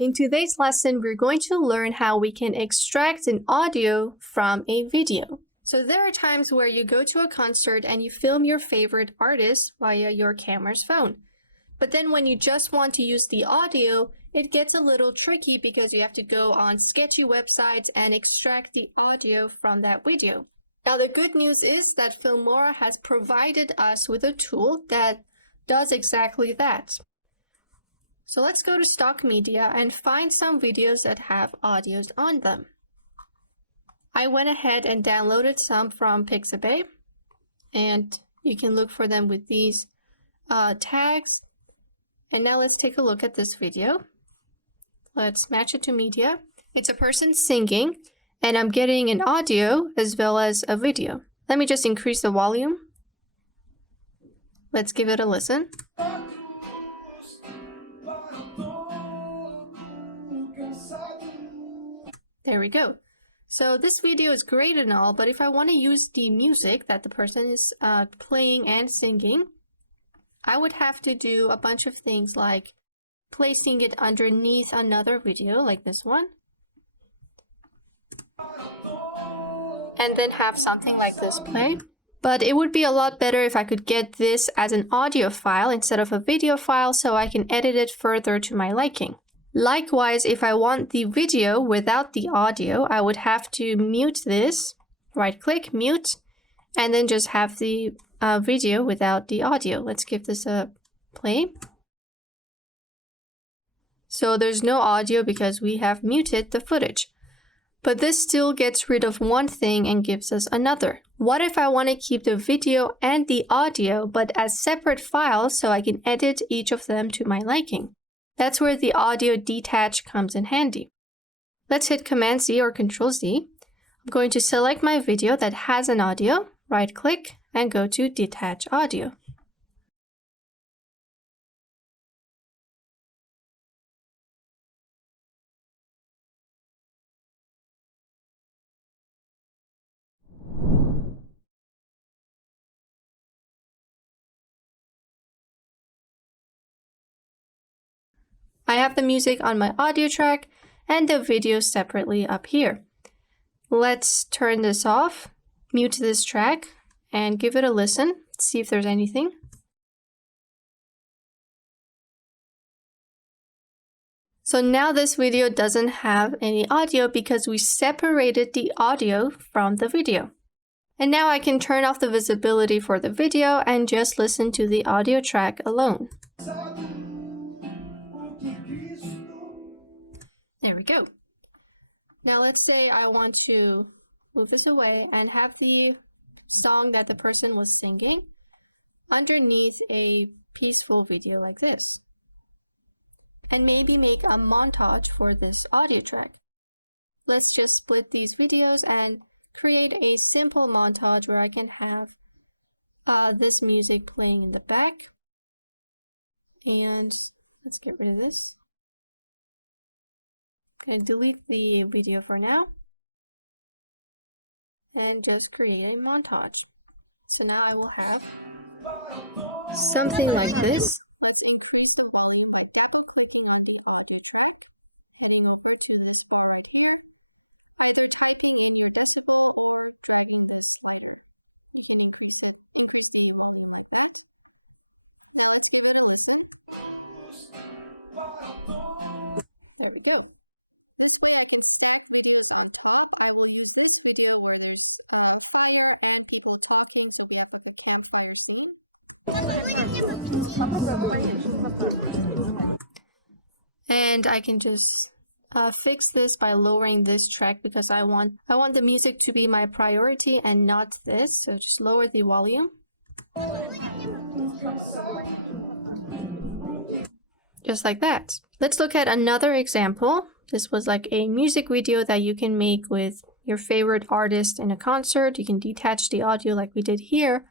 In today's lesson, we're going to learn how we can extract an audio from a video. So there are times where you go to a concert and you film your favorite artist via your camera's phone. But then when you just want to use the audio, it gets a little tricky because you have to go on sketchy websites and extract the audio from that video. Now the good news is that Filmora has provided us with a tool that does exactly that. So let's go to stock media and find some videos that have audios on them. I went ahead and downloaded some from Pixabay, and you can look for them with these tags. And now let's take a look at this video. Let's match it to media. It's a person singing, and I'm getting an audio as well as a video. Let me just increase the volume. Let's give it a listen. There we go. So this video is great and all, but if I want to use the music that the person is playing and singing, I would have to do a bunch of things like placing it underneath another video like this one, and then have something like this play. But it would be a lot better if I could get this as an audio file instead of a video file so I can edit it further to my liking. Likewise, if I want the video without the audio, I would have to mute this, right-click, mute, and then just have the video without the audio. Let's give this a play. So there's no audio because we have muted the footage. But this still gets rid of one thing and gives us another. What if I want to keep the video and the audio, but as separate files so I can edit each of them to my liking? That's where the audio detach comes in handy. Let's hit Command Z or Control Z. I'm going to select my video that has an audio, right click, and go to Detach Audio. I have the music on my audio track and the video separately up here. Let's turn this off, mute this track, and give it a listen, see if there's anything. So now this video doesn't have any audio because we separated the audio from the video. And now I can turn off the visibility for the video and just listen to the audio track alone. There we go. Now let's say I want to move this away and have the song that the person was singing underneath a peaceful video like this. And maybe make a montage for this audio track. Let's just split these videos and create a simple montage where I can have this music playing in the back. And let's get rid of this. I'm going to delete the video for now and just create a montage. So now I will have something like this. There we go. This way I can stop videos on top. I will use this video when it's fire on people talking so that we can't fall asleep. And I can just fix this by lowering this track because I want the music to be my priority and not this. So just lower the volume. Just like that. Let's look at another example. This was like a music video that you can make with your favorite artist in a concert. You can detach the audio like we did here.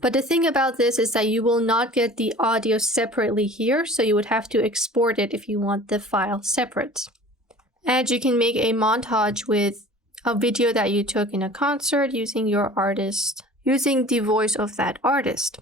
But the thing about this is that you will not get the audio separately here, so you would have to export it if you want the file separate. And you can make a montage with a video that you took in a concert using your artist, using the voice of that artist.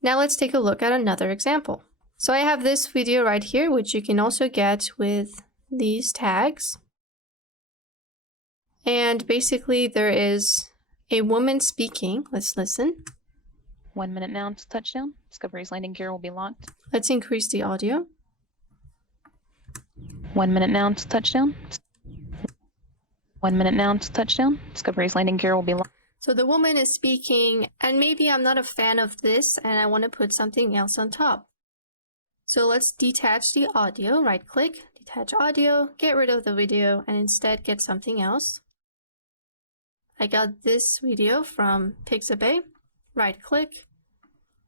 Now let's take a look at another example. So I have this video right here, which you can also get with these tags. And basically there is a woman speaking. Let's listen. 1 minute now to touchdown. Discovery's landing gear will be locked. Let's increase the audio. 1 minute now to touchdown. 1 minute now to touchdown. Discovery's landing gear will be locked. So the woman is speaking, and maybe I'm not a fan of this and I want to put something else on top. So let's detach the audio, right click, detach audio, get rid of the video, and instead get something else. I got this video from Pixabay, right click,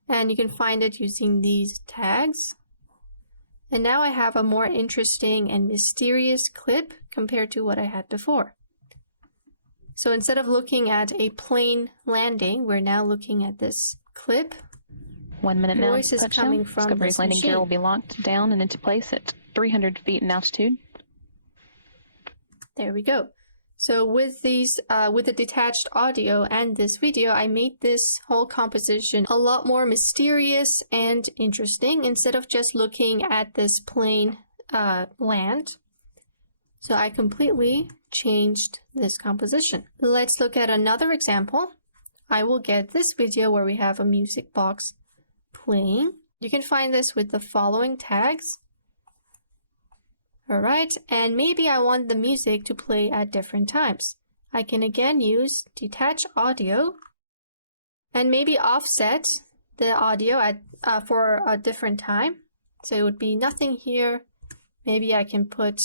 and you can find it using these tags. And now I have a more interesting and mysterious clip compared to what I had before. So instead of looking at a plane landing, we're now looking at this clip. 1 minute now Voice to is touchdown. coming from Discovery's this landing machine. gear will be locked down and into place at 300 feet in altitude. There we go. So with these, with the detached audio and this video, I made this whole composition a lot more mysterious and interesting instead of just looking at this plain land. So I completely changed this composition. Let's look at another example. I will get this video where we have a music box playing. You can find this with the following tags. Alright, and maybe I want the music to play at different times. I can again use detach audio and maybe offset the audio at for a different time. So it would be nothing here. Maybe I can put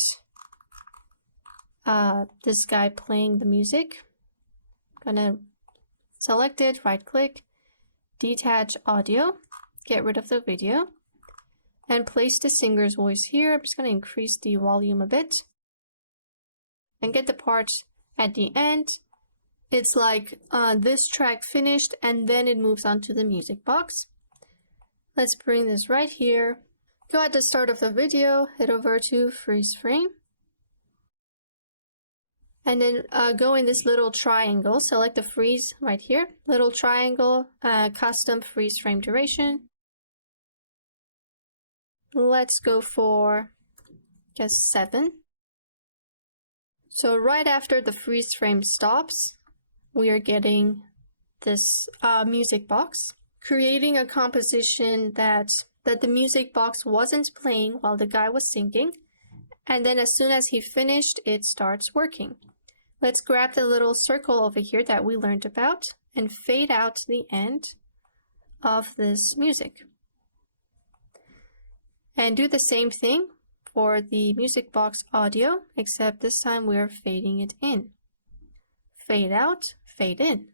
this guy playing the music. Gonna select it, right click, detach audio, get rid of the video, and place the singer's voice here. I'm just gonna increase the volume a bit and get the part at the end. It's like this track finished and then it moves on to the music box. Let's bring this right here. Go at the start of the video, head over to freeze frame. And then go in this little triangle, select the freeze right here, little triangle, custom freeze frame duration. Let's go for just 7. So right after the freeze frame stops, we are getting this music box, creating a composition that the music box wasn't playing while the guy was singing, and then as soon as he finished, it starts working. Let's grab the little circle over here that we learned about and fade out the end of this music. And do the same thing for the music box audio, except this time we're fading it in. Fade out, fade in.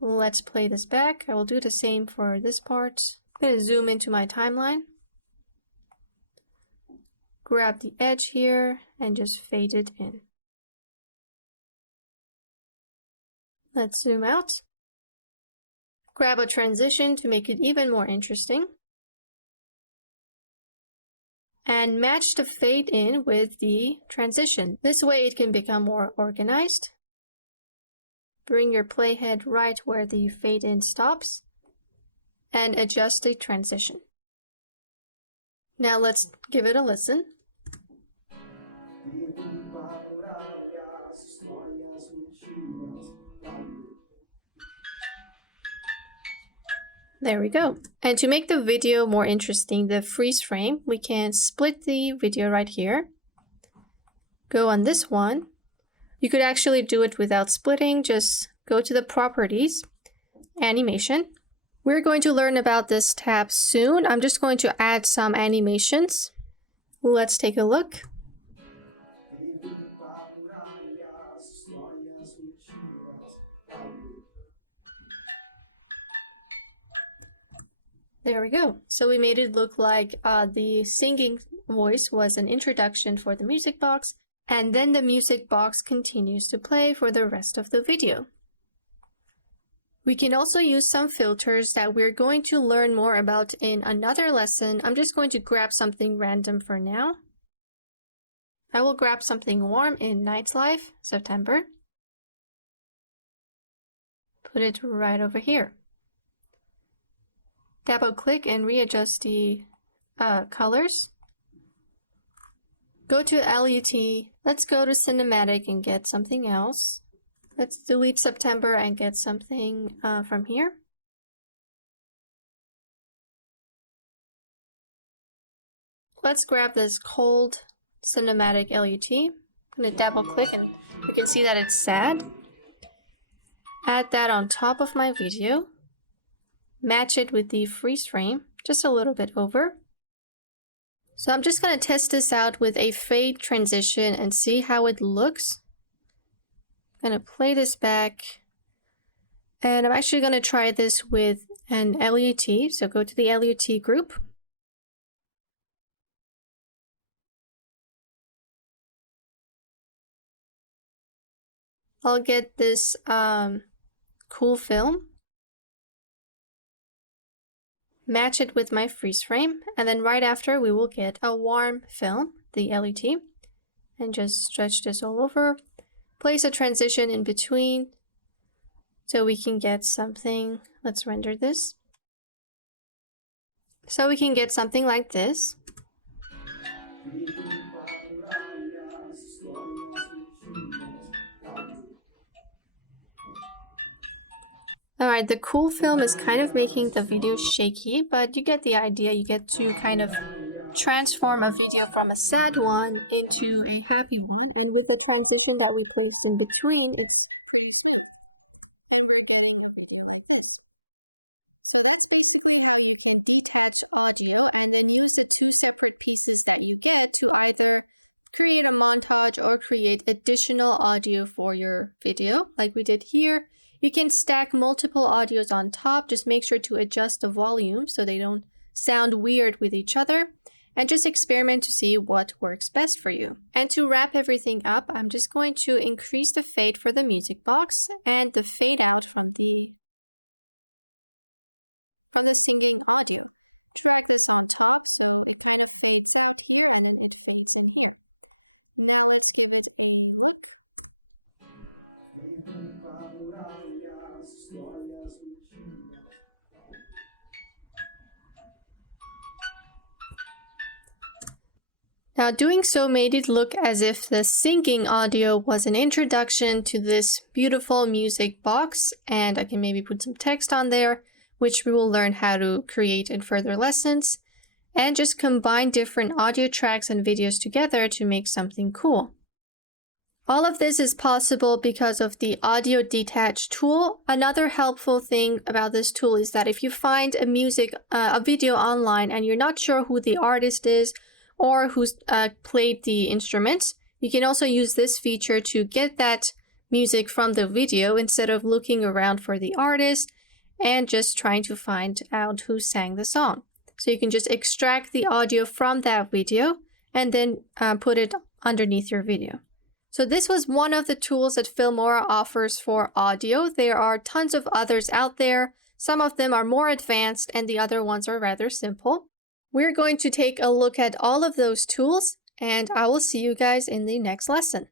Let's play this back. I will do the same for this part. I'm going to zoom into my timeline. Grab the edge here and just fade it in. Let's zoom out. Grab a transition to make it even more interesting. And match the fade in with the transition. This way it can become more organized. Bring your playhead right where the fade in stops and adjust the transition. Now let's give it a listen. There we go. And to make the video more interesting, the freeze frame, we can split the video right here. Go on this one. You could actually do it without splitting. Just go to the properties, animation. We're going to learn about this tab soon. I'm just going to add some animations. Let's take a look. There we go. So we made it look like the singing voice was an introduction for the music box, and then the music box continues to play for the rest of the video. We can also use some filters that we're going to learn more about in another lesson. I'm just going to grab something random for now. I will grab something warm in Night's Life, September. Put it right over here. double click and readjust the colors. Go to LUT. Let's go to cinematic and get something else. Let's delete September and get something from here. Let's grab this cold cinematic LUT. I'm going to double click and you can see that it's sad. Add that on top of my video. Match it with the freeze frame, just a little bit over. So I'm just going to test this out with a fade transition and see how it looks. I'm going to play this back. And I'm actually going to try this with an LUT. So go to the LUT group. I'll get this cool film, match it with my freeze frame, and then right after we will get a warm film, the LUT, and just stretch this all over. Place a transition in between so we can get something. Let's render this. So we can get something like this. Alright, the cool film is kind of making the video shaky, but you get the idea. You get to kind of transform a video from a sad one into a happy one. And with the transition that we placed in between, it's so that's basically how you can detach audio and then use the two separate pieces that you get to either create a montage or create additional audio from the video. Here, you can stack multiple audios on top, just make sure to adjust the volume so they don't sound weird with each other, and just experiment to see what works best for you. As you wrap everything up, I'm just going to increase the fade for the music box and the fade out from the single audio. Turn this on top so it kind of fades out here and it fades in here. Now let's give it a look. Now doing so made it look as if the syncing audio was an introduction to this beautiful music box, and I can maybe put some text on there, which we will learn how to create in further lessons, and just combine different audio tracks and videos together to make something cool. All of this is possible because of the Audio Detach tool. Another helpful thing about this tool is that if you find a video online and you're not sure who the artist is or who's played the instruments, you can also use this feature to get that music from the video instead of looking around for the artist and just trying to find out who sang the song. So you can just extract the audio from that video and then put it underneath your video. So this was one of the tools that Filmora offers for audio. There are tons of others out there. Some of them are more advanced and the other ones are rather simple. We're going to take a look at all of those tools and I will see you guys in the next lesson.